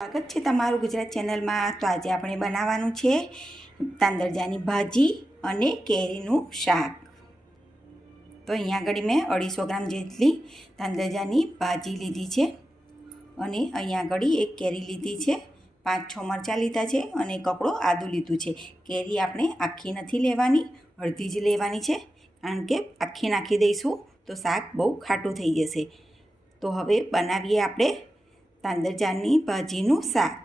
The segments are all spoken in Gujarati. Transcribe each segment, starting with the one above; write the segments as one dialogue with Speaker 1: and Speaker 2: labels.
Speaker 1: સ્વાગત છે તમારું ગુજરાત ચેનલમાં. તો આજે આપણે બનાવવાનું છે તાંદરજાની ભાજી અને કેરીનું શાક. તો અહીંયા આગળ મેં અઢીસો ગ્રામ જેટલી તાંદરજાની ભાજી લીધી છે અને અહીંયા આગળ એક કેરી લીધી છે. પાંચ, છ મરચાં લીધા છે અને કપડો આદું લીધું છે. કેરી આપણે આખી નથી લેવાની, અડધી જ લેવાની છે. કારણ કે આખી નાખી દઈશું તો શાક બહુ ખાટું થઈ જશે. તો હવે બનાવીએ આપણે તાંદરજાની ભાજીનું શાક.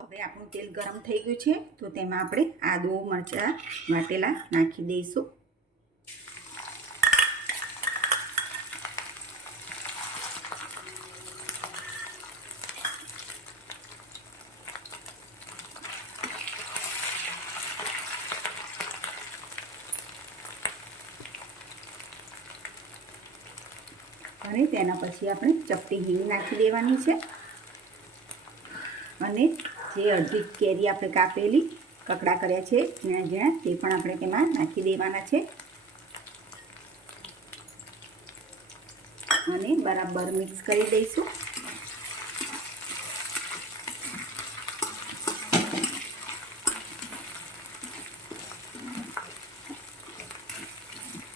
Speaker 1: હવે આપણું તેલ ગરમ થઈ ગયું છે, તો તેમાં આપણે આદુ, મરચાં વાટેલા નાખી દઈશું. અને તેના પછી આપણે ચપટી હિંગ નાખી દેવાની છે. અને જે અડધી કેરી આપણે કાપેલી, કકડા કર્યા છે ઝીણા ઝીણા તે પણ આપણે તેમાં નાખી દેવાના છે. અને બરાબર મિક્સ કરી દઈશું.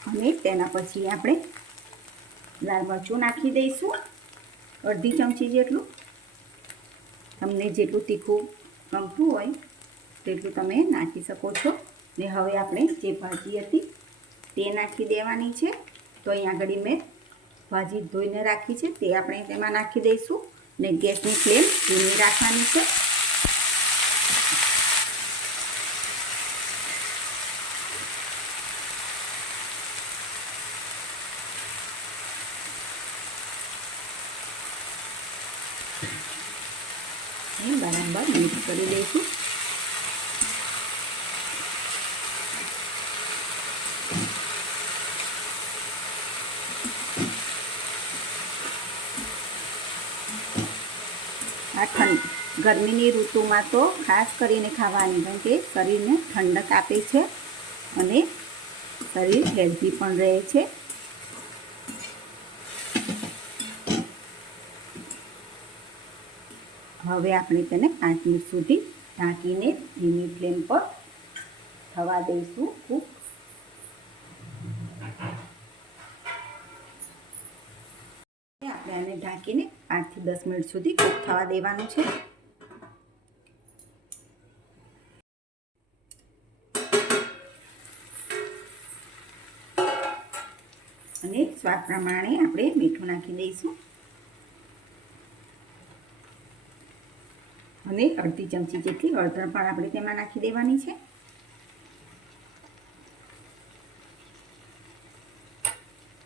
Speaker 1: અને તેના પછી આપણે લાલ મરચું નાખી દઈશું. અડધી ચમચી જેટલું. તમને જેટલું તીખું ગમતું હોય તેટલું તમે નાખી શકો છો. ને હવે આપણે જે ભાજી હતી તે નાખી દેવાની છે. તો અહીંયા આગળ મેં ભાજી ધોઈને રાખી છે. તે આપણે તેમાં નાખી દઈશું. ને ગેસની ફ્લેમ ધીમી રાખવાની છે. બરાબર મિક્સ કરી લઈશું. આ ઠંડ, ગરમીની ઋતુમાં તો ખાસ કરીને ખાવાની, કારણ કે શરીરને ઠંડક આપે છે અને શરીર હેલ્ધી પણ રહે છે. હવે આપણે તેને પાંચ મિનિટ સુધી ઢાંકીને ધીમી ફ્લેમ પર થવા દઈશું કૂક. આપણે આને ઢાંકીને પાંચથી દસ મિનિટ સુધી કૂક થવા દેવાનું છે. અને સ્વાદ પ્રમાણે આપણે મીઠું નાખી દઈશું. અને અડધી ચમચી જેટલી હળદર પણ આપણે તેમાં નાખી દેવાની છે.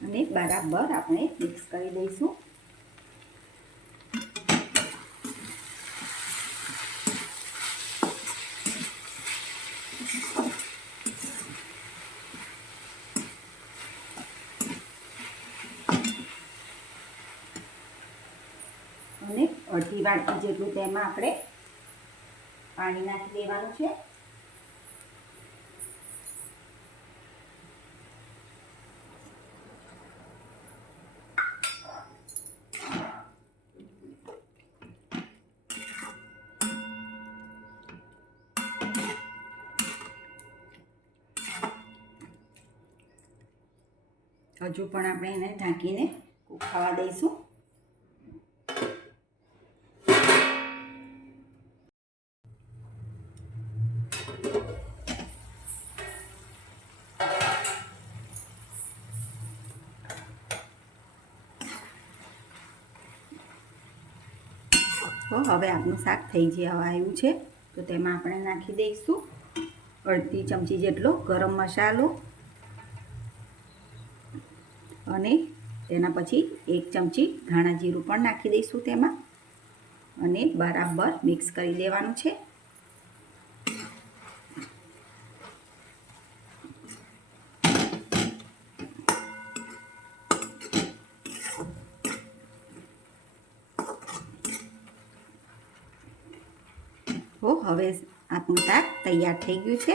Speaker 1: અને બરાબર આપણે મિક્સ કરી દઈશું અને અડધી વાટકી જેટલું તેમાં આપણે પાણી નાખી દેવાનું છે. હજુ પણ આપણે એને ઢાંકીને ખાવા દઈશું. તો હવે આપણું શાક થઈ જવા આવ્યું છે, તો તેમાં આપણે નાખી દઈશું અડધી ચમચી જેટલો ગરમ મસાલો અને તેના પછી એક ચમચી ધાણા જીરું પણ નાખી દઈશું તેમાં અને બરાબર મિક્સ કરી દેવાનું છે. હો હવે આપણું તાક તૈયાર થઈ ગયું છે.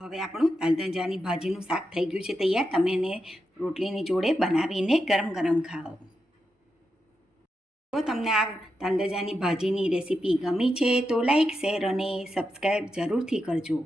Speaker 1: હવે આપણું તાલધંજાની ભાજીનું શાક થઈ ગયું છે તૈયાર. તમે એને રોટલીની જોડે બનાવીને ગરમ ગરમ ખાઓ. જો તમને આ તાંદજાની ભાજીની રેસીપી ગમી છે તો લાઈક, શેર અને સબસ્ક્રાઈબ જરૂરથી કરજો.